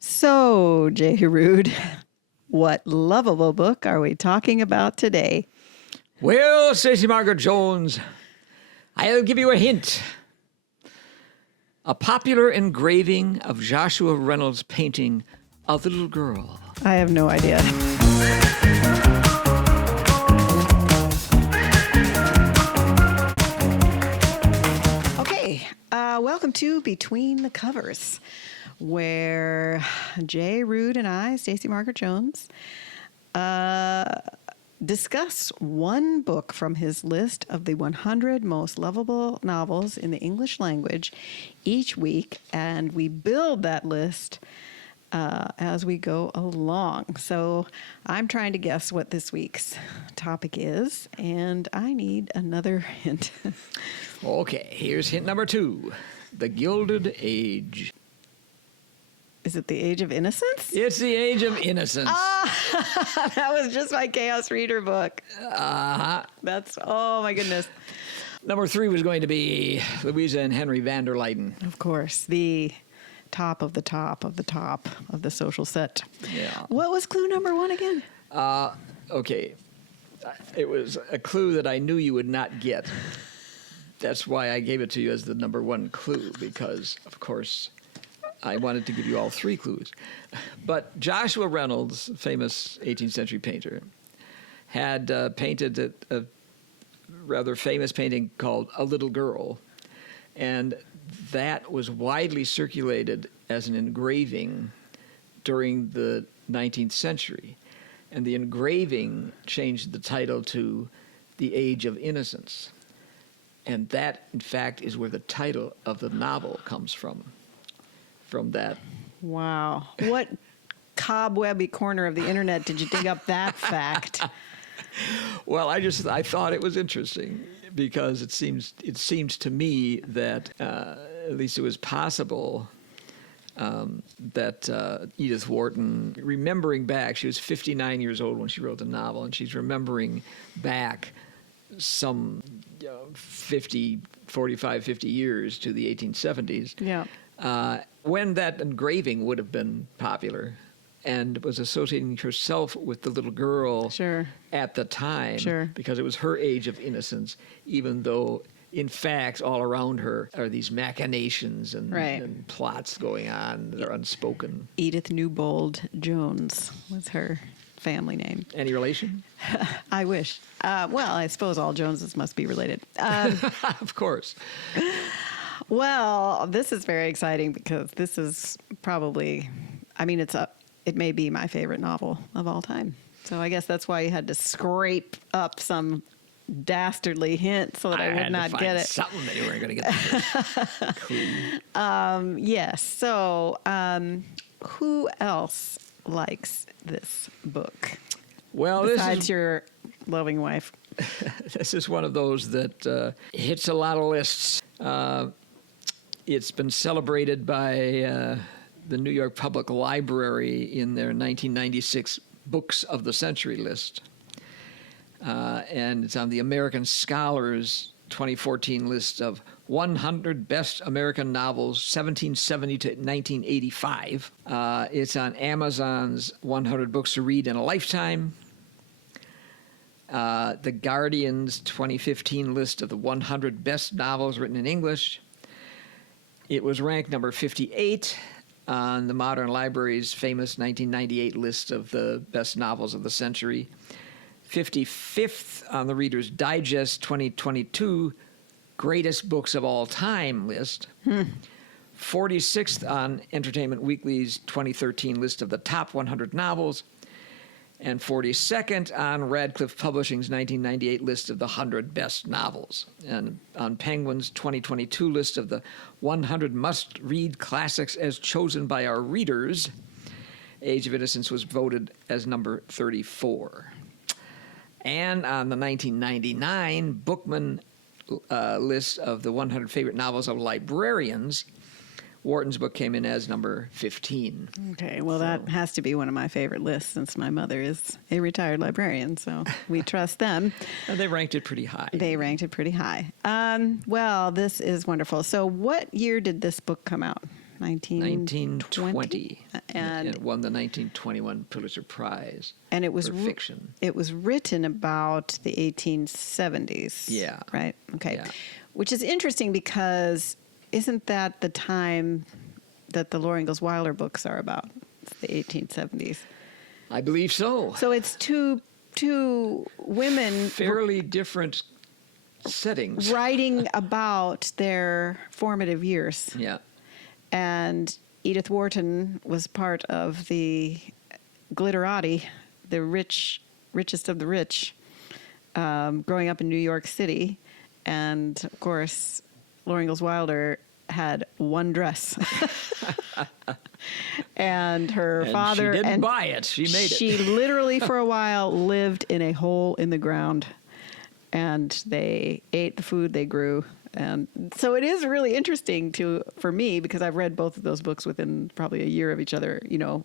So, J. Ruud, what lovable book are we talking about today? Well, Stacey Margaret Jones, I'll give you a hint. A popular engraving of Joshua Reynolds' painting, A Little Girl. I have no idea. Okay, welcome to Between the Covers, where J. Ruud and I, Stacey Margaret Jones, discuss one book from his list of the 100 most lovable novels in the English language each week, and we build that list as we go along. So I'm trying to guess what this week's topic is, and I need another hint. Okay, here's hint number 2. The Gilded Age. Is it The Age of Innocence? It's The Age of Innocence. That was just my Chaos Reader book. Oh my goodness. Number 3 was going to be Louisa and Henry van der Leyden. Of course, the top of the top of the top of the social set. Yeah. What was clue number 1 again? Okay. It was a clue that I knew you would not get. That's why I gave it to you as the number 1 clue, because, of course, I wanted to give you all 3 clues. But Joshua Reynolds, famous 18th century painter, had painted a rather famous painting called A Little Girl. And that was widely circulated as an engraving during the 19th century. And the engraving changed the title to The Age of Innocence. And that, in fact, is where the title of the novel comes from that. Wow. What cobwebby corner of the internet did you dig up that fact? Well, I thought it was interesting because it seems to me that at least it was possible that Edith Wharton, remembering back, she was 59 years old when she wrote the novel, and she's remembering back some 45, 50 years to the 1870s. Yeah. When that engraving would have been popular, and was associating herself with the little girl at the time, because it was her age of innocence, even though, in fact, all around her are these machinations and plots going on that are unspoken. Edith Newbold Jones was her family name. Any relation? I wish. Well, I suppose all Joneses must be related. Of course. Well, this is very exciting because this is probably, it may be my favorite novel of all time. So I guess that's why you had to scrape up some dastardly hint so that I would not get it. Something that you weren't going to get. Clue. Yes. So who else likes this book? Well, besides your loving wife. This is one of those that hits a lot of lists. It's been celebrated by the New York Public Library in their 1996 Books of the Century list. And it's on the American Scholars 2014 list of 100 Best American Novels, 1770 to 1985. It's on Amazon's 100 Books to Read in a Lifetime. The Guardian's 2015 list of the 100 best novels written in English. It was ranked number 58 on the Modern Library's famous 1998 list of the best novels of the century. 55th on the Reader's Digest 2022 Greatest Books of All Time list. 46th on Entertainment Weekly's 2013 list of the top 100 novels. And 42nd on Radcliffe Publishing's 1998 list of the 100 best novels. And on Penguin's 2022 list of the 100 must-read classics as chosen by our readers, Age of Innocence was voted as number 34. And on the 1999 Bookman list of the 100 favorite novels of librarians, Wharton's book came in as number 15. Okay, well, that has to be one of my favorite lists since my mother is a retired librarian, so we trust them. They ranked it pretty high. Well, this is wonderful. So what year did this book come out? 1920. And it won the 1921 Pulitzer Prize it was for fiction. It was written about the 1870s. Yeah. Right? Okay. Yeah. Which is interesting because isn't that the time that the Laura Ingalls Wilder books are about? It's the 1870s. I believe so. So it's two women Fairly different settings. writing about their formative years. Yeah. And Edith Wharton was part of the glitterati, the richest of the rich, growing up in New York City. And, of course, Laura Ingalls Wilder had one dress. And her father... She didn't buy it. She made it. She literally, for a while, lived in a hole in the ground. And they ate the food they grew. And so it is really interesting for me, because I've read both of those books within probably a year of each other,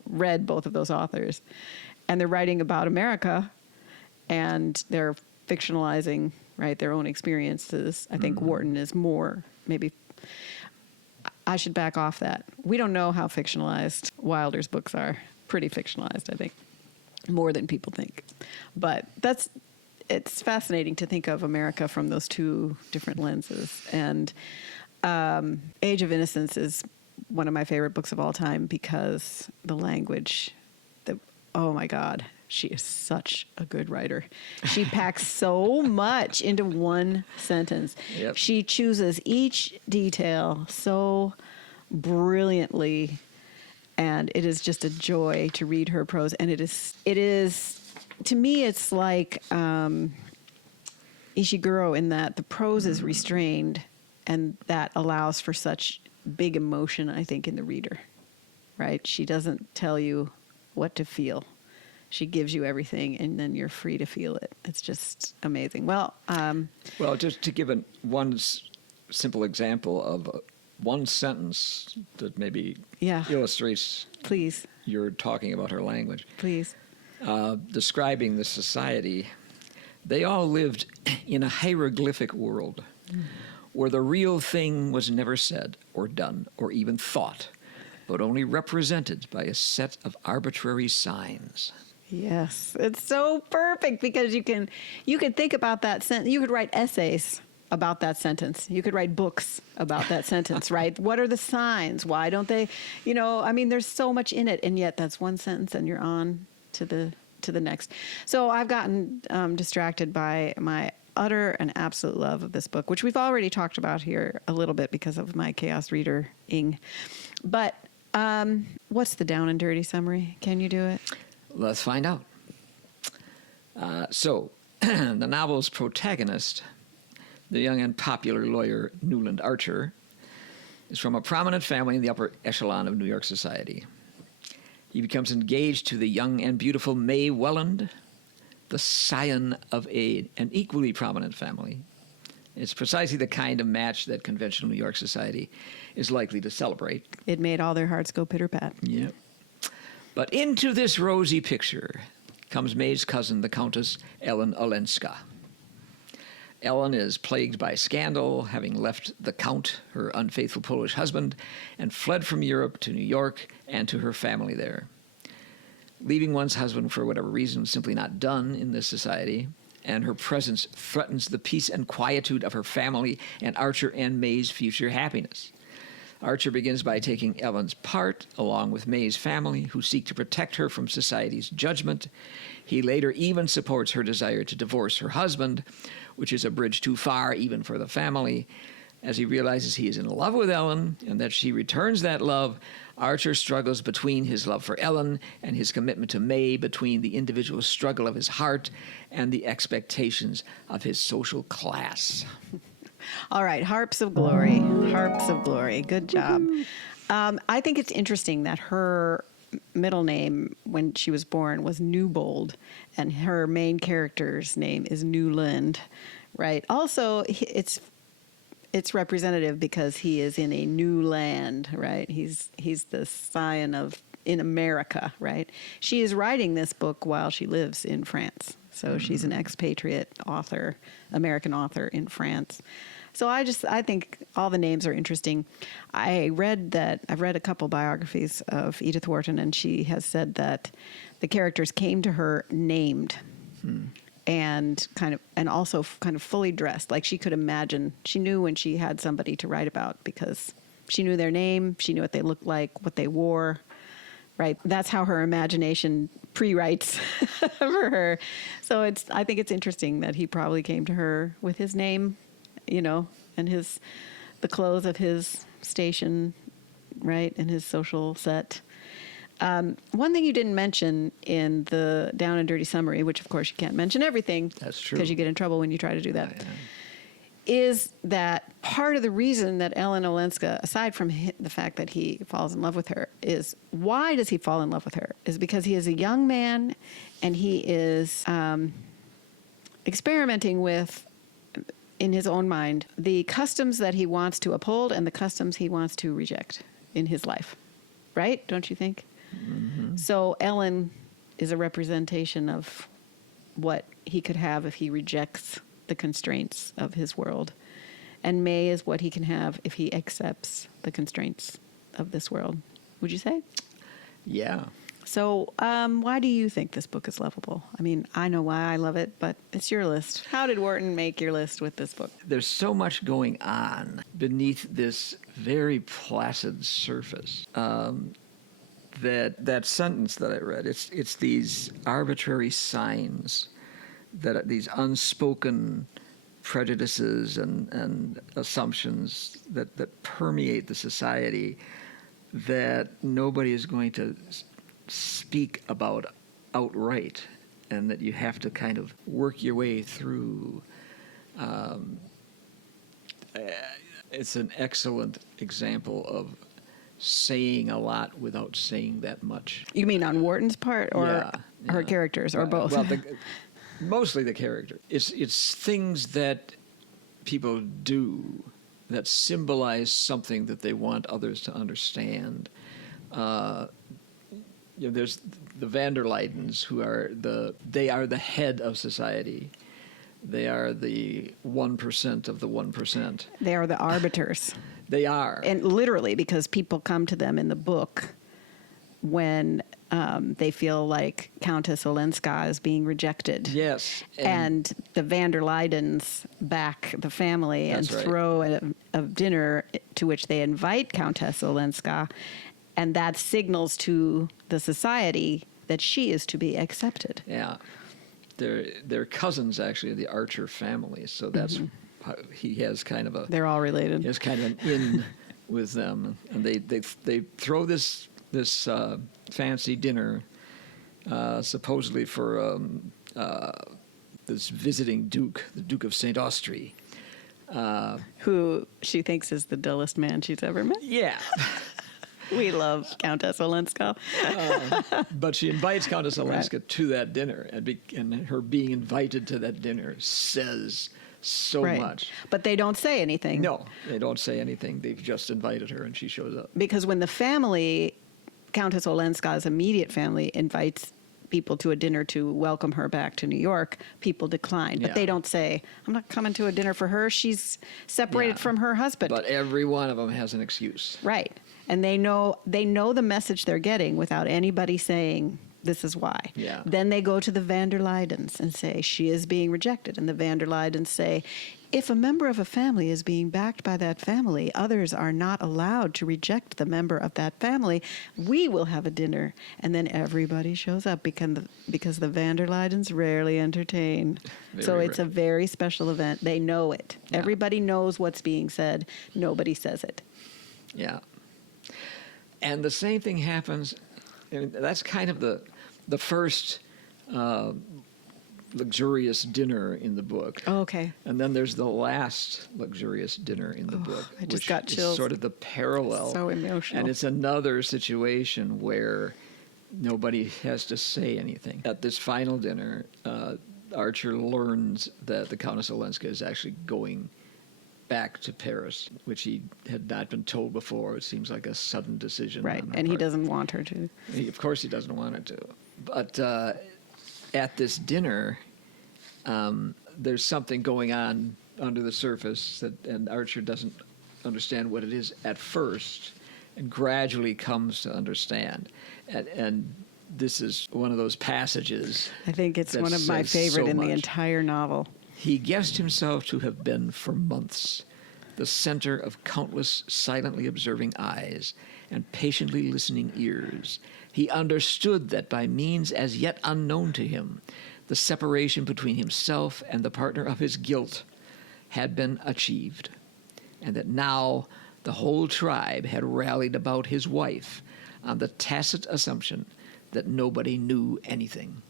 read both of those authors. And they're writing about America, and they're fictionalizing, right, their own experiences. I think Wharton is more, maybe, I should back off that. We don't know how fictionalized Wilder's books are. Pretty fictionalized, I think, more than people think. But it's fascinating to think of America from those two different lenses. And Age of Innocence is one of my favorite books of all time because the language, oh my God, she is such a good writer. She packs so much into one sentence. Yep. She She chooses each detail so brilliantly, and it is just a joy to read her prose. And it is, to me, it's like Ishiguro in that the prose is restrained, and that allows for such big emotion, I think, in the reader, right? She doesn't tell you what to feel. She gives you everything, and then you're free to feel it. It's just amazing. Well, just to give one simple example of one sentence that maybe illustrates please, you're talking about her language. please. Describing the society, they all lived in a hieroglyphic world where the real thing was never said or done or even thought, but only represented by a set of arbitrary signs. Yes, it's so perfect because you can think about that sentence. You could write essays about that sentence. You could write books about that sentence, right? What are the signs? Why don't they, there's so much in it, and yet that's one sentence and you're on to the next. So I've gotten distracted by my utter and absolute love of this book, which we've already talked about here a little bit because of my chaos reader-ing. But what's the down and dirty summary? Can you do it? Let's find out. So, the novel's protagonist, the young and popular lawyer Newland Archer, is from a prominent family in the upper echelon of New York society. He becomes engaged to the young and beautiful May Welland, the scion of an equally prominent family. It's precisely the kind of match that conventional New York society is likely to celebrate. It made all their hearts go pitter-pat. Yep. But into this rosy picture comes May's cousin, the Countess Ellen Olenska. Ellen is plagued by scandal, having left the Count, her unfaithful Polish husband, and fled from Europe to New York and to her family there. Leaving one's husband for whatever reason was simply not done in this society, and her presence threatens the peace and quietude of her family and Archer and May's future happiness. Archer begins by taking Ellen's part, along with May's family, who seek to protect her from society's judgment. He later even supports her desire to divorce her husband, which is a bridge too far even for the family. As he realizes he is in love with Ellen and that she returns that love, Archer struggles between his love for Ellen and his commitment to May, between the individual struggle of his heart and the expectations of his social class. All right, Harps of Glory. Harps of Glory. Good job. I think it's interesting that her middle name when she was born was Newbold, and her main character's name is Newland, right? Also, it's representative because he is in a new land, right? He's the scion of in America, right? She is writing this book while she lives in France. So she's an expatriate author, American author in France. So I think all the names are interesting. I've read a couple biographies of Edith Wharton, and she has said that the characters came to her named and also kind of fully dressed. Like she could imagine, she knew when she had somebody to write about because she knew their name, she knew what they looked like, what they wore. Right. That's how her imagination pre-writes for her. So I think it's interesting that he probably came to her with his name, and the clothes of his station, right, and his social set. One thing you didn't mention in the down and dirty summary, which of course you can't mention everything. That's true. Because you get in trouble when you try to do that. Is that part of the reason that Ellen Olenska, aside from the fact that he falls in love with her, is why does he fall in love with her? Is because he is a young man and he is experimenting with, in his own mind, the customs that he wants to uphold and the customs he wants to reject in his life. Right? Don't you think? Mm-hmm. So Ellen is a representation of what he could have if he rejects the constraints of his world. And May is what he can have if he accepts the constraints of this world. Would you say? Yeah. So why do you think this book is lovable? I mean, I know why I love it, but it's your list. How did Wharton make your list with this book? There's so much going on beneath this very placid surface. That sentence that I read, it's these arbitrary signs, that these unspoken prejudices and assumptions that permeate the society that nobody is going to speak about outright, and that you have to kind of work your way through. It's an excellent example of saying a lot without saying that much. You mean on Wharton's part, or her characters, or both? Well, mostly the character. It's things that people do that symbolize something that they want others to understand. There's the van der Leydens, who are the head of society. They are the 1% of the 1%. They are the arbiters. They are. And literally, because people come to them in the book when they feel like Countess Olenska is being rejected. Yes. And the van der Leydens back the family and throw a dinner to which they invite Countess Olenska, and that signals to the society that she is to be accepted. Yeah. They're cousins, actually, of the Archer family, so that's how he has kind of a... They're all related. He has kind of an in with them, and they throw this fancy dinner, supposedly for this visiting duke, the Duke of St. Austrie. Who she thinks is the dullest man she's ever met. Yeah. We love Countess Olenska. But she invites Countess Olenska to that dinner, and her being invited to that dinner says so much. But they don't say anything. No, they don't say anything. They've just invited her, and she shows up. Because when the family, Countess Olenska's immediate family, invites people to a dinner to welcome her back to New York, people decline. But they don't say, I'm not coming to a dinner for her. She's separated from her husband. But every one of them has an excuse. Right. And they know the message they're getting without anybody saying, this is why. Yeah. Then they go to the van der Leydens and say, she is being rejected. And the van der Leydens say, if a member of a family is being backed by that family, others are not allowed to reject the member of that family. We will have a dinner. And then everybody shows up because the van der Leydens rarely entertain. So it's a very special event. They know it. Yeah. Everybody knows what's being said. Nobody says it. Yeah. And the same thing happens, and that's kind of the first luxurious dinner in the book. Oh, okay. And then there's the last luxurious dinner in the book, I just which got chills. is sort of the parallel. So emotional. And it's another situation where nobody has to say anything. At this final dinner, Archer learns that the Countess Olenska is actually going back to Paris, which he had not been told before. It seems like a sudden decision. Right, and he doesn't want her to. Of course he doesn't want her to. But at this dinner, there's something going on under the surface, and Archer doesn't understand what it is at first, and gradually comes to understand. And this is one of those passages. I think it's that one of my says favorite so in the much. entire novel. He guessed himself to have been for months the center of countless silently observing eyes and patiently listening ears. He understood that by means as yet unknown to him, the separation between himself and the partner of his guilt had been achieved, and that now the whole tribe had rallied about his wife on the tacit assumption that nobody knew anything.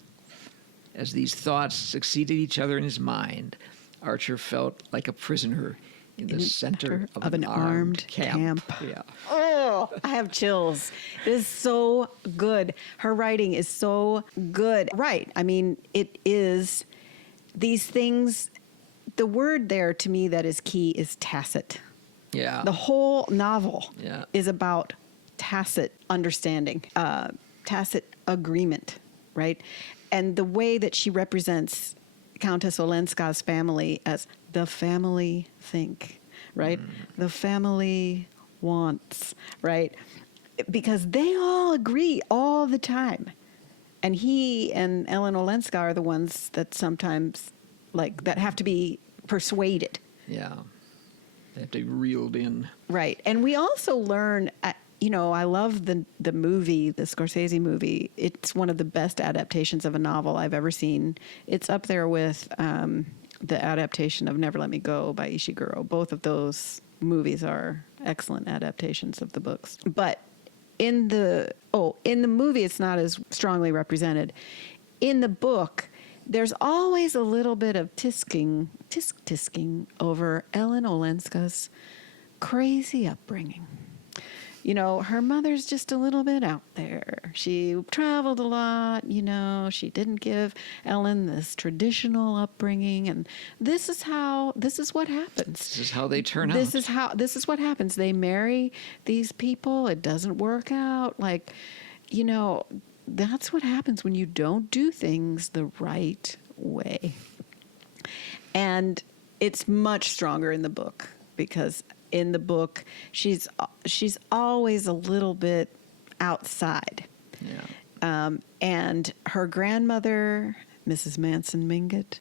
As these thoughts succeeded each other in his mind, Archer felt like a prisoner in the center of an armed camp. Yeah. Oh, I have chills. It is so good. Her writing is so good. Right. I mean, it is these things. The word there to me that is key is tacit. Yeah. The whole novel Yeah. is about tacit understanding, tacit agreement, right? And the way that she represents Countess Olenska's family as the family think, right? The family wants, right? Because they all agree all the time. And he and Ellen Olenska are the ones that sometimes, like, that have to be persuaded. Yeah. They have to be reeled in. Right. And we also learn, I love the movie, the Scorsese movie. It's one of the best adaptations of a novel I've ever seen. It's up there with the adaptation of Never Let Me Go by Ishiguro. Both of those movies are excellent adaptations of the books. But in the movie, it's not as strongly represented. In the book, there's always a little bit of tisk-tisking over Ellen Olenska's crazy upbringing. Her mother's just a little bit out there. She traveled a lot, she didn't give Ellen this traditional upbringing. And this is what happens. This is how they turn out. This is what happens. They marry these people. It doesn't work out. That's what happens when you don't do things the right way. And it's much stronger in the book because in the book, she's always a little bit outside. Yeah. And her grandmother, Mrs. Manson Mingott,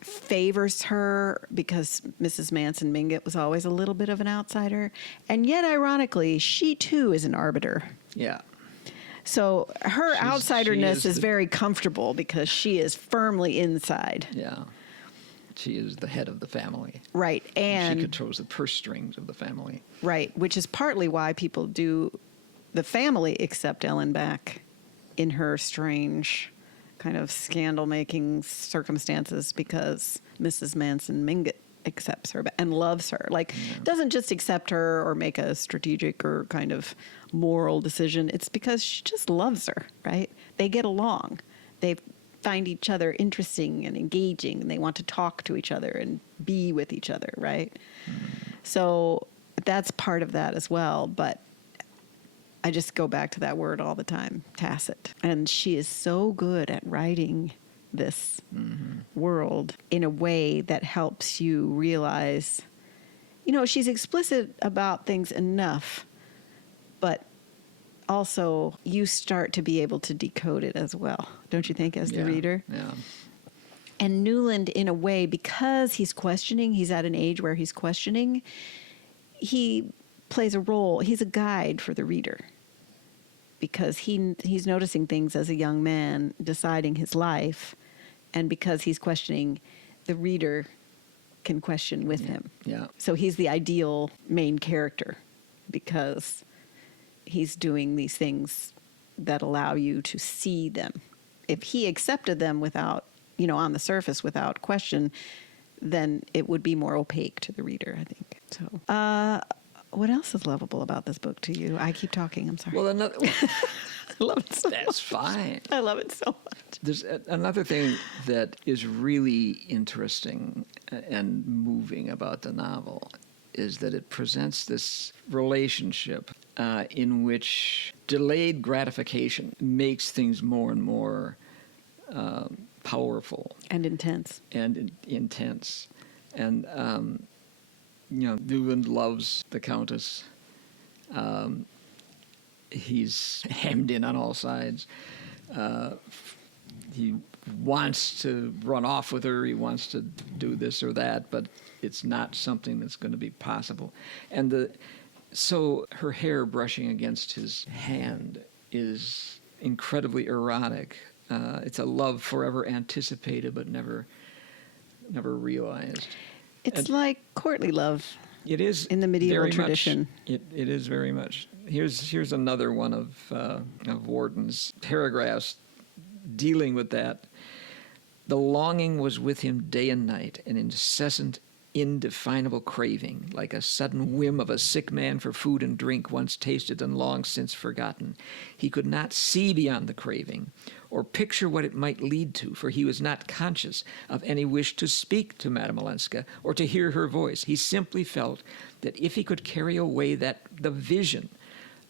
favors her because Mrs. Manson Mingott was always a little bit of an outsider. And yet, ironically, she too is an arbiter. Yeah. So her outsiderness is very comfortable because she is firmly inside. Yeah. She is the head of the family. Right. And she controls the purse strings of the family. Right. Which is partly why the family accept Ellen back in her strange kind of scandal-making circumstances because Mrs. Manson Mingott accepts her and loves her. Doesn't just accept her or make a strategic or kind of moral decision. It's because she just loves her, right? They get along. They find each other interesting and engaging, and they want to talk to each other and be with each other, right? So that's part of that as well. But I just go back to that word all the time, tacit. And she is so good at writing this world in a way that helps you realize, she's explicit about things enough, but also you start to be able to decode it as well, don't you think, as the reader? Yeah. And Newland, in a way, because he's questioning, he's at an age where he's questioning, he plays a role. He's a guide for the reader because he's noticing things as a young man deciding his life, and because he's questioning, the reader can question with him. Yeah. So he's the ideal main character because he's doing these things that allow you to see them. If he accepted them without, on the surface without question, then it would be more opaque to the reader, I think. So, what else is lovable about this book to you? I keep talking. I'm sorry. Well, another. I love it so much. That's fine. I love it so much. There's another thing that is really interesting and moving about the novel is that it presents this relationship in which delayed gratification makes things more and more powerful And intense. and intense. And, Newland loves the Countess. He's hemmed in on all sides. He wants to run off with her. He wants to do this or that, but it's not something that's going to be possible. And so her hair brushing against his hand is incredibly erotic. It's a love forever anticipated but never realized. It's like courtly love. It is in the medieval very tradition. Much, it is very much. Here's another one of Wharton's paragraphs dealing with that. The longing was with him day and night, an incessant, indefinable craving, like a sudden whim of a sick man for food and drink once tasted and long since forgotten. He could not see beyond the craving, or picture what it might lead to, for he was not conscious of any wish to speak to Madame Olenska or to hear her voice. He simply felt that if he could carry away the vision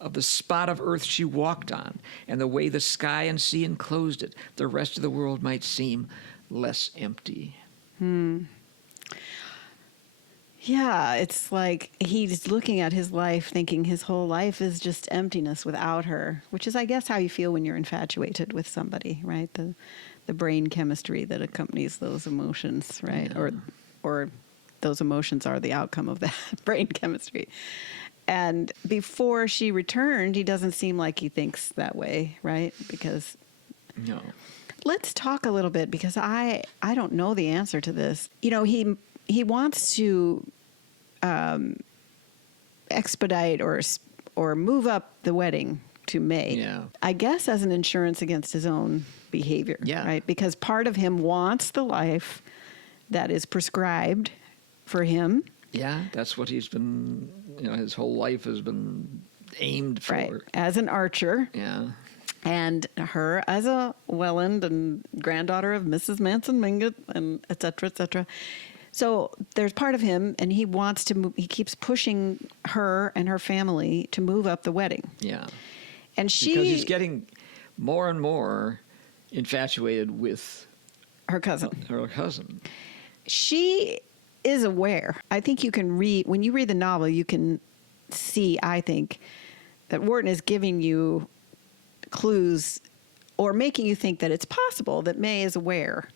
of the spot of earth she walked on and the way the sky and sea enclosed it, the rest of the world might seem less empty. Yeah, it's like he's looking at his life thinking his whole life is just emptiness without her, which is, I guess, how you feel when you're infatuated with somebody, right? The brain chemistry that accompanies those emotions, right? Yeah. Or those emotions are the outcome of that brain chemistry. And before she returned, he doesn't seem like he thinks that way, right? Because No. let's talk a little bit, because I don't know the answer to this. He wants to expedite or move up the wedding to May. Yeah. I guess as an insurance against his own behavior. Yeah. Right? Because part of him wants the life that is prescribed for him. Yeah, that's what he's been, his whole life has been aimed for. Right. As an archer. Yeah. And her as a Welland and granddaughter of Mrs. Manson Mingott, and et cetera, et cetera. So there's part of him, and he wants to move. He keeps pushing her and her family to move up the wedding. Yeah. And Because he's getting more and more infatuated with her cousin. She is aware. I think you can read, when you read the novel, you can see, I think, that Wharton is giving you clues or making you think that it's possible that May is aware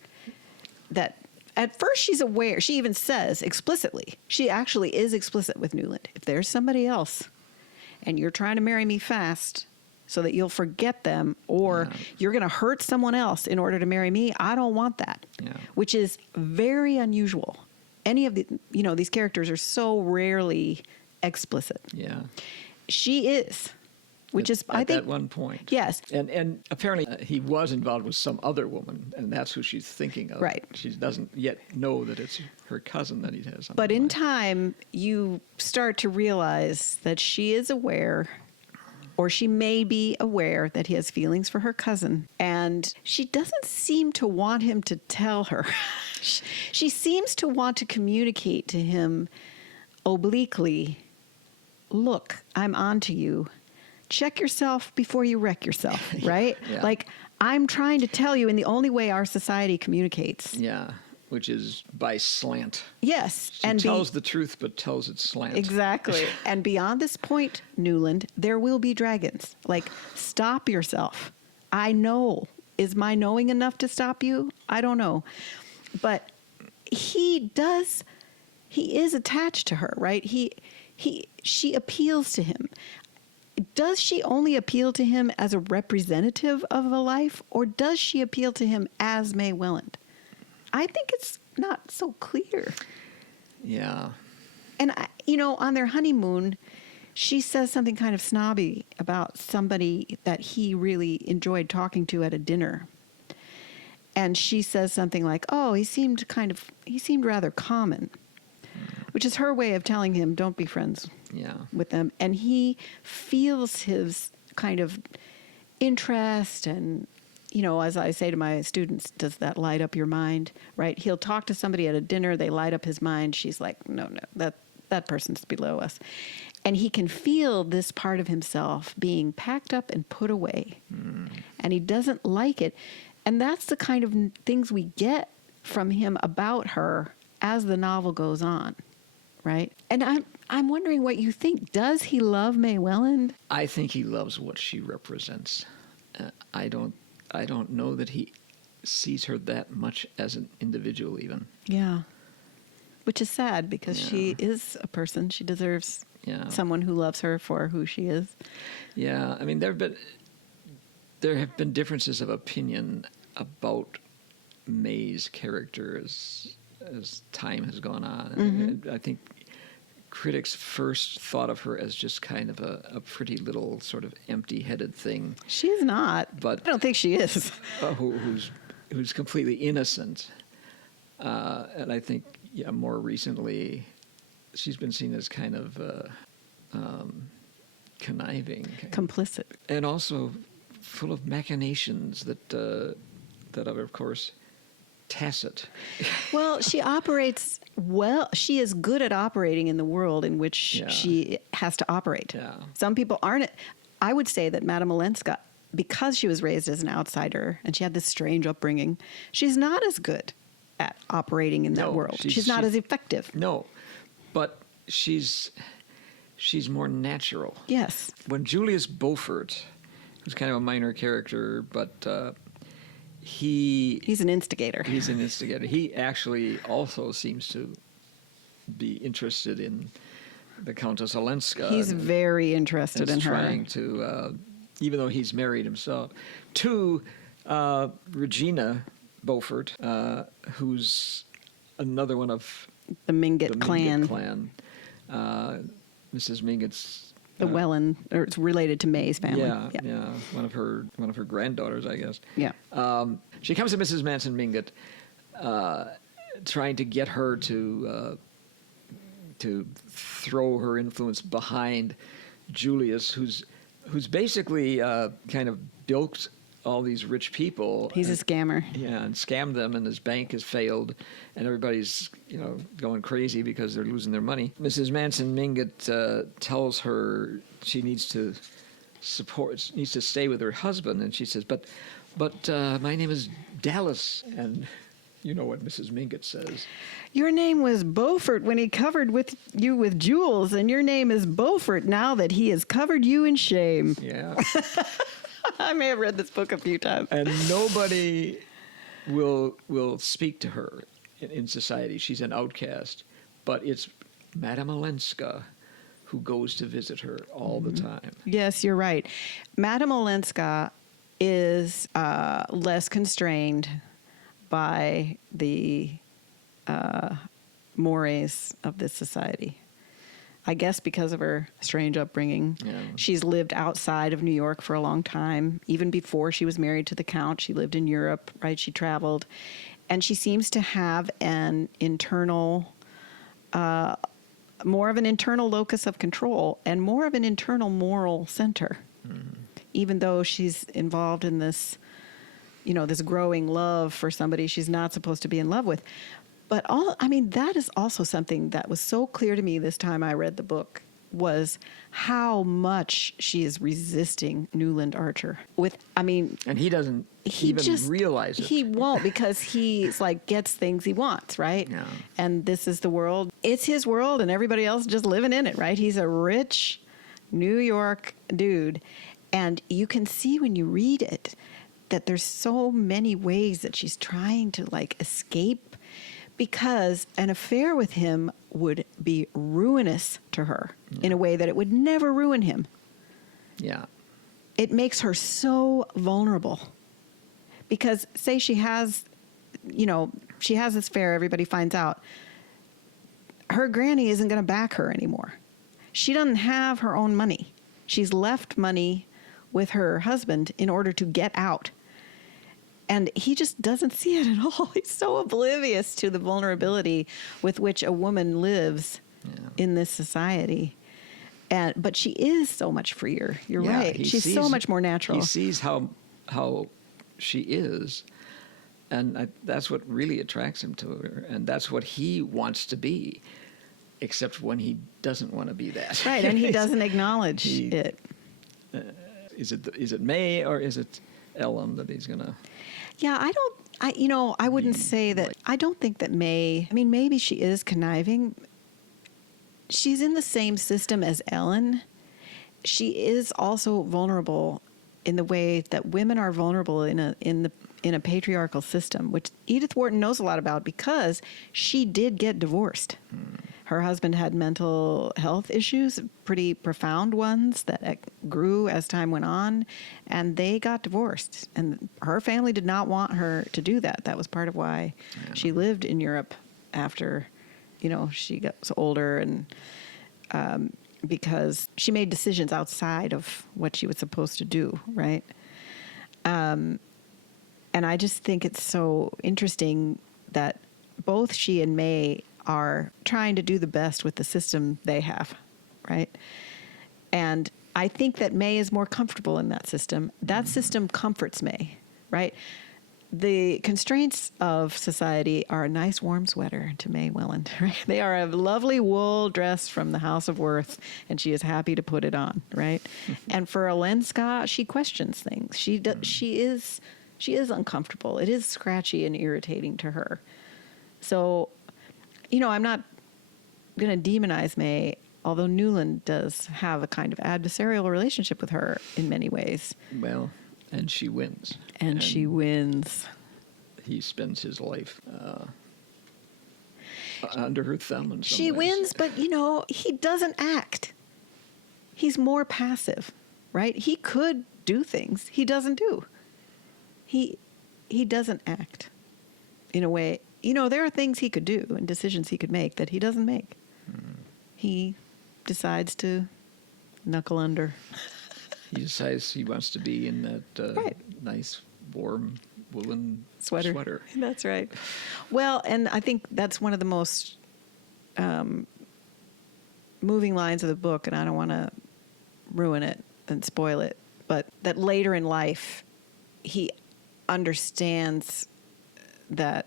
that at first she's aware. She even says explicitly, she actually is explicit with Newland. If there's somebody else and you're trying to marry me fast so that you'll forget them, or you're going to hurt someone else in order to marry me, I don't want that. Yeah. Which is very unusual. Any of the, these characters are so rarely explicit. Yeah. She is. Which is, I think, at one point. Yes. And apparently he was involved with some other woman, and that's who she's thinking of. Right. She doesn't yet know that it's her cousin that he has. But in time, you start to realize that she is aware, or she may be aware, that he has feelings for her cousin. And she doesn't seem to want him to tell her. She seems to want to communicate to him obliquely, look, I'm onto you. Check yourself before you wreck yourself, right? Yeah. Like, I'm trying to tell you in the only way our society communicates. Yeah, which is by slant. Yes. She tells the truth, but tells it slant. Exactly. And beyond this point, Newland, there will be dragons. Like, stop yourself. I know. Is my knowing enough to stop you? I don't know. But he is attached to her, right? She appeals to him. Does she only appeal to him as a representative of a life, or does she appeal to him as May Welland? I think it's not so clear. Yeah. And, on their honeymoon, she says something kind of snobby about somebody that he really enjoyed talking to at a dinner. And she says something like, oh, he seemed rather common, which is her way of telling him, don't be friends with them. And he feels his kind of interest and, as I say to my students, does that light up your mind, right? He'll talk to somebody at a dinner, they light up his mind. She's like, no, that person's below us. And he can feel this part of himself being packed up and put away. And he doesn't like it. And that's the kind of things we get from him about her as the novel goes on, right? And I'm wondering what you think. Does he love May Welland? I think he loves what she represents. I don't know that he sees her that much as an individual even. Yeah. Which is sad because she is a person. She deserves someone who loves her for who she is. Yeah, I mean, there have been differences of opinion about May's character as time has gone on. Mm-hmm. I think critics first thought of her as just kind of a pretty little sort of empty-headed thing. She's not, but I don't think she is. Who's completely innocent. And I think, more recently, she's been seen as kind of conniving. Complicit. And also full of machinations that are, of course, tacit. Well, she operates well. She is good at operating in the world in which she has to operate. Yeah. Some people aren't. I would say that Madame Olenska, because she was raised as an outsider and she had this strange upbringing, she's not as good at operating in that world. She's not as effective. No, but she's more natural. Yes. When Julius Beaufort, who's kind of a minor character, but he's an instigator. He's an instigator. He actually also seems to be interested in the Countess Olenska. He's very interested in her. Trying to, even though he's married himself, to Regina Beaufort, who's another one of the Mingott clan. Mrs. Mingott's the Welland, or it's related to May's family. Yeah. One of her granddaughters, I guess. Yeah. She comes to Mrs. Manson Mingott, trying to get her to throw her influence behind Julius, who's basically kind of bilked all these rich people. He's a scammer. Yeah, and scammed them, and his bank has failed, and everybody's going crazy because they're losing their money. Mrs. Manson Mingott tells her she needs to stay with her husband, and she says, but my name is Dallas, and you know what Mrs. Mingott says. Your name was Beaufort when he covered you with jewels, and your name is Beaufort now that he has covered you in shame. Yeah. I may have read this book a few times. And nobody will speak to her in society. She's an outcast. But it's Madame Olenska who goes to visit her all the time. Yes, you're right. Madame Olenska is less constrained by the mores of this society. I guess because of her strange upbringing. Yeah. She's lived outside of New York for a long time. Even before she was married to the Count, she lived in Europe, right? She traveled. And she seems to have an internal, more of an internal locus of control and more of an internal moral center. Mm-hmm. Even though she's involved in this, this growing love for somebody she's not supposed to be in love with. But that is also something that was so clear to me this time I read the book, was how much she is resisting Newland Archer. And he doesn't realize it. He won't, because he's gets things he wants, right? Yeah. And this is the world. It's his world, and everybody else just living in it, right? He's a rich New York dude. And you can see when you read it that there's so many ways that she's trying to escape, because an affair with him would be ruinous to her in a way that it would never ruin him. Yeah. It makes her so vulnerable. Because say she has this affair, everybody finds out. Her granny isn't going to back her anymore. She doesn't have her own money. She's left money with her husband in order to get out. And he just doesn't see it at all. He's so oblivious to the vulnerability with which a woman lives in this society. But she is so much freer. You're right. She's so much more natural. He sees how she is, and that's what really attracts him to her. And that's what he wants to be, except when he doesn't want to be that. Right, and he doesn't acknowledge it. Is it May or is it Ellen that he's going to... Yeah, I wouldn't say that. I don't think that May, I mean, maybe she is conniving. She's in the same system as Ellen. She is also vulnerable in the way that women are vulnerable in a patriarchal system, which Edith Wharton knows a lot about because she did get divorced. Her husband had mental health issues, pretty profound ones that grew as time went on, and they got divorced. And her family did not want her to do that. That was part of why she lived in Europe after, she got older, and because she made decisions outside of what she was supposed to do, right? And I just think it's so interesting that both she and May are trying to do the best with the system they have, right? And I think that May is more comfortable in that system. That system comforts May, right? The constraints of society are a nice warm sweater to May Welland, right? They are a lovely wool dress from the House of Worth, and she is happy to put it on, right? And for Olenska, she questions things. She is uncomfortable. It is scratchy and irritating to her. So, I'm not going to demonize May, although Newland does have a kind of adversarial relationship with her in many ways. Well, and she wins. And she wins. He spends his life under her thumb in some She ways. wins, but, he doesn't act. He's more passive, right? He could do things he doesn't do. He doesn't act in a way. There are things he could do and decisions he could make that he doesn't make. He decides to knuckle under. He decides he wants to be in that nice, warm, woolen sweater. That's right. Well, and I think that's one of the most moving lines of the book, and I don't want to ruin it and spoil it, but that later in life, he understands that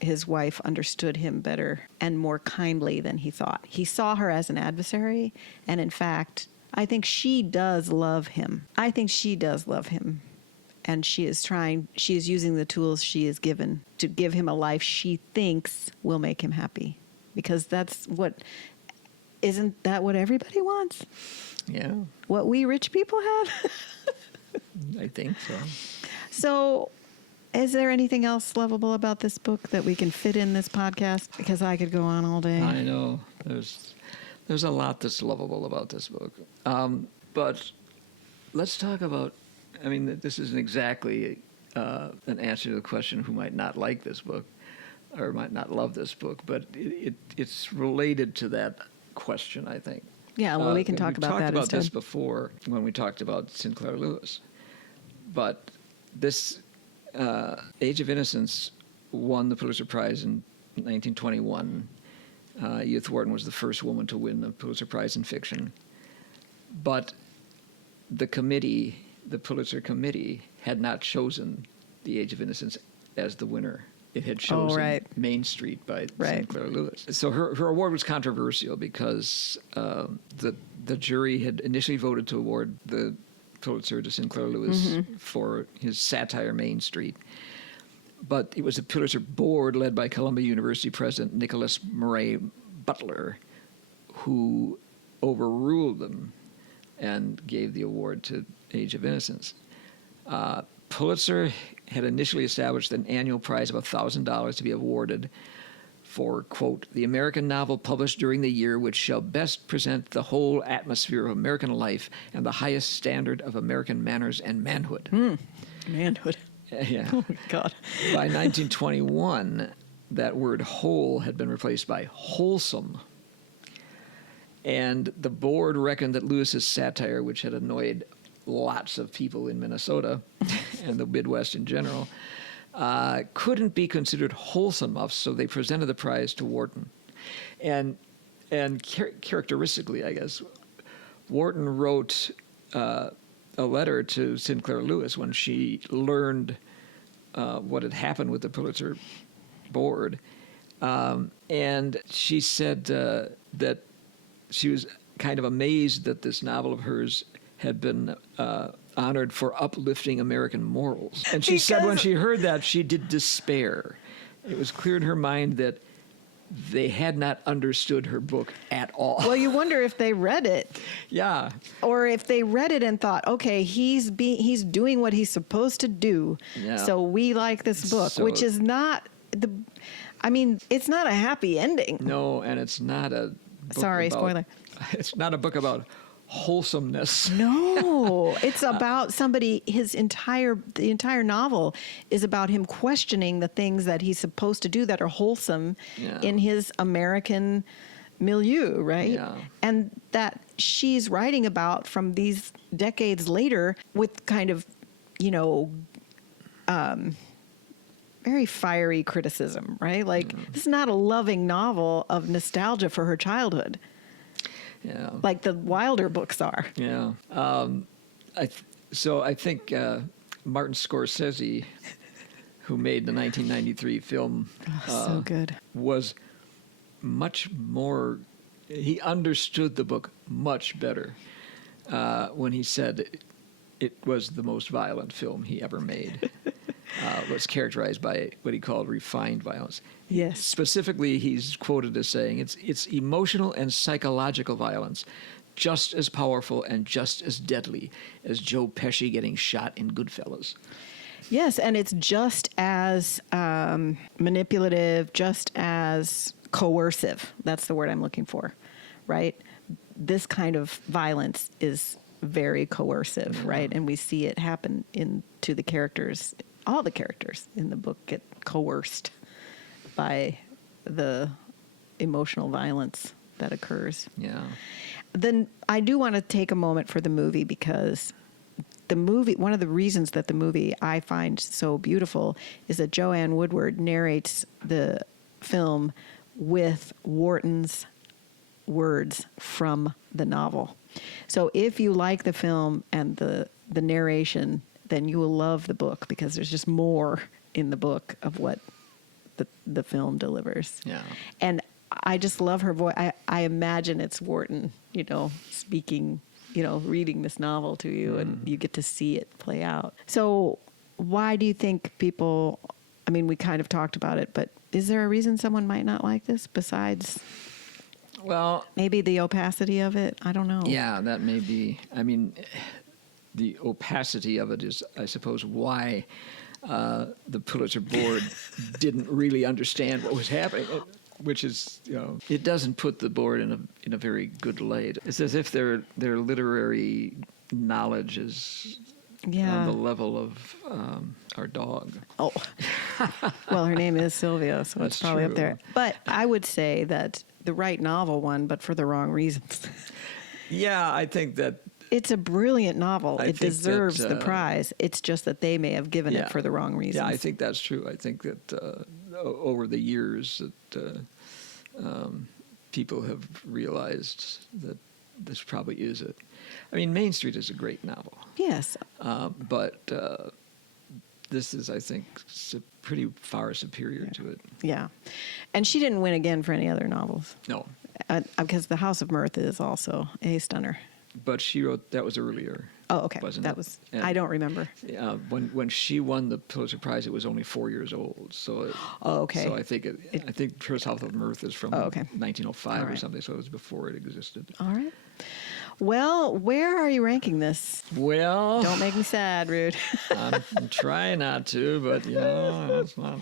his wife understood him better and more kindly than he thought. He saw her as an adversary, and in fact, I think she does love him. And she is using the tools she is given to give him a life she thinks will make him happy. Because isn't that what everybody wants? Yeah. What we rich people have? I think so. So, is there anything else lovable about this book that we can fit in this podcast? Because I could go on all day. I know. There's a lot that's lovable about this book. But let's talk about, this isn't exactly an answer to the question who might not like this book or might not love this book, but it's related to that question, I think. Yeah, well, we can talk about that instead. We talked about this before when we talked about Sinclair Lewis. But this Age of Innocence won the Pulitzer Prize in 1921. Edith Wharton was the first woman to win the Pulitzer Prize in fiction. But the Pulitzer Committee, had not chosen The Age of Innocence as the winner. It had chosen Main Street by Sinclair Lewis. So her award was controversial because the jury had initially voted to award the Pulitzer to Sinclair Lewis for his satire Main Street. But it was the Pulitzer board led by Columbia University president Nicholas Murray Butler who overruled them and gave the award to Age of Innocence. Pulitzer had initially established an annual prize of $1,000 to be awarded for, quote, the American novel published during the year which shall best present the whole atmosphere of American life and the highest standard of American manners and manhood. Manhood. Yeah. Oh, my God. By 1921, that word whole had been replaced by wholesome. And the board reckoned that Lewis's satire, which had annoyed lots of people in Minnesota and the Midwest in general, couldn't be considered wholesome enough, so they presented the prize to Wharton. And characteristically, I guess, Wharton wrote a letter to Sinclair Lewis when she learned what had happened with the Pulitzer board. And she said that she was kind of amazed that this novel of hers had been honored for uplifting American morals. And she said when she heard that, she did despair. It was clear in her mind that they had not understood her book at all. Well, you wonder if they read it. Yeah. Or if they read it and thought, okay, he's doing what he's supposed to do. Yeah. So we like this book, which is not it's not a happy ending. No, and it's not a book Spoiler. It's not a book about wholesomeness. No, it's about somebody. The entire novel is about him questioning the things that he's supposed to do that are wholesome in his American milieu, right? Yeah. And that she's writing about from these decades later with kind of, very fiery criticism, right? Like, this is not a loving novel of nostalgia for her childhood. Yeah. Like the Wilder books are. Yeah. I think Martin Scorsese, who made the 1993 film, So good. was much more. He understood the book much better when he said it was the most violent film he ever made. Was characterized by what he called refined violence. Yes. Specifically, he's quoted as saying it's emotional and psychological violence, just as powerful and just as deadly as Joe Pesci getting shot in Goodfellas. Yes, and it's just as manipulative, just as coercive. That's the word I'm looking for, right? This kind of violence is very coercive, right? And we see it happen to the characters. All the characters in the book get coerced by the emotional violence that occurs. Yeah. Then I do want to take a moment for the movie, because one of the reasons that the movie I find so beautiful is that Joanne Woodward narrates the film with Wharton's words from the novel. So if you like the film and the narration, then you will love the book, because there's just more in the book of what the film delivers. Yeah. And I just love her voice. I imagine it's Wharton, speaking, reading this novel to you, and you get to see it play out. So why do you think people, we kind of talked about it, but is there a reason someone might not like this besides maybe the opacity of it? I don't know. Yeah, that may be. The opacity of it is, I suppose, why the Pulitzer Board didn't really understand what was happening, which is, it doesn't put the board in a very good light. It's as if their literary knowledge is on the level of our dog. Oh, well, her name is Sylvia, so That's it's probably true. up there. But I would say that the right novel won, but for the wrong reasons. Yeah, I think that. It's a brilliant novel. I It think deserves that, the prize. It's just that they may have given it for the wrong reasons. Yeah, I think that's true. I think that over the years that people have realized that this probably is it. Main Street is a great novel. Yes. But this is, I think, pretty far superior to it. Yeah. And she didn't win again for any other novels. No. Because The House of Mirth is also a stunner. But she wrote, that was earlier. Oh, okay. Wasn't That it? was, And, I don't remember. when she won the Pulitzer Prize, it was only 4 years old. So okay. So I think I think her South of Mirth is from 1905 or something. So it was before it existed. All right. Well, where are you ranking this? Well, Don't make me sad, Ruud. I'm trying not to, but it's not.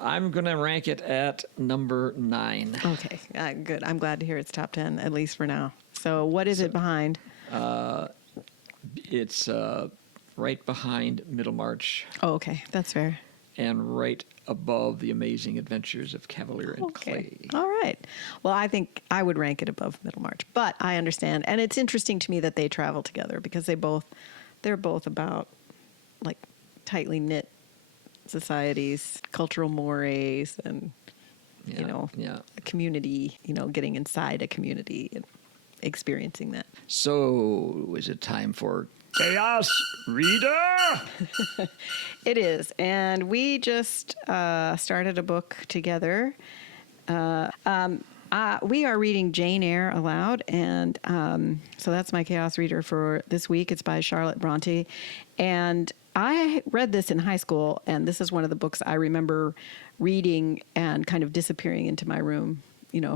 I'm going to rank it at number 9. Okay, good. I'm glad to hear it's top 10, at least for now. So what is it behind? It's right behind Middlemarch Oh, okay. That's fair. and right above The Amazing Adventures of Cavalier and Clay. All right. Well, I think I would rank it above Middlemarch, but I understand. And it's interesting to me that they travel together, because they're both about like tightly knit societies, cultural mores, and a community, getting inside a community and experiencing that. So, is it time for Chaos Reader? It is. And we just started a book together. We are reading Jane Eyre aloud, and so that's my chaos reader for this week. It's by Charlotte Bronte, and I read this in high school, and this is one of the books I remember reading and kind of disappearing into my room,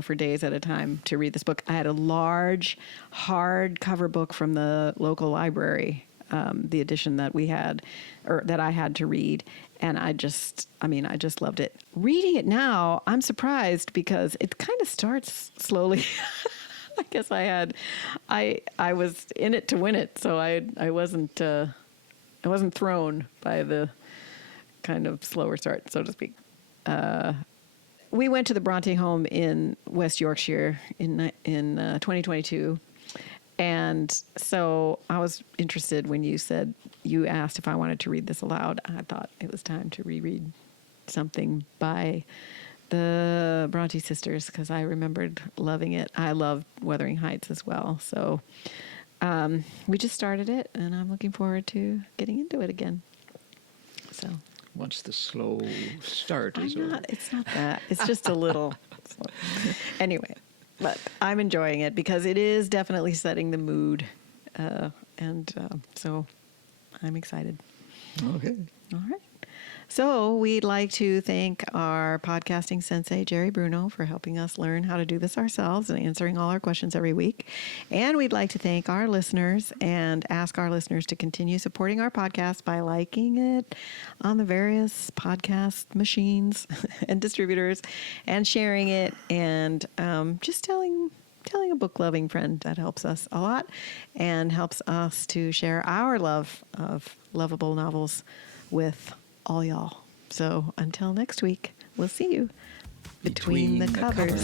for days at a time to read this book. I had a large hardcover book from the local library, the edition that we had, or that I had to read. And I just loved it. Reading it now, I'm surprised because it kind of starts slowly. I guess I was in it to win it. So I wasn't thrown by the kind of slower start, so to speak. We went to the Bronte home in West Yorkshire in 2022. And so I was interested when you asked if I wanted to read this aloud. I thought it was time to reread something by the Bronte sisters because I remembered loving it. I loved Wuthering Heights as well. So we just started it, and I'm looking forward to getting into it again. So once the slow start is over. It's not that. It's just a little. Anyway. But I'm enjoying it because it is definitely setting the mood. So I'm excited. Okay. All right. So we'd like to thank our podcasting sensei, Jerry Bruno, for helping us learn how to do this ourselves and answering all our questions every week. And we'd like to thank our listeners and ask our listeners to continue supporting our podcast by liking it on the various podcast machines and distributors and sharing it and just telling a book-loving friend. That helps us a lot and helps us to share our love of lovable novels with all y'all. So until next week, we'll see you between the covers.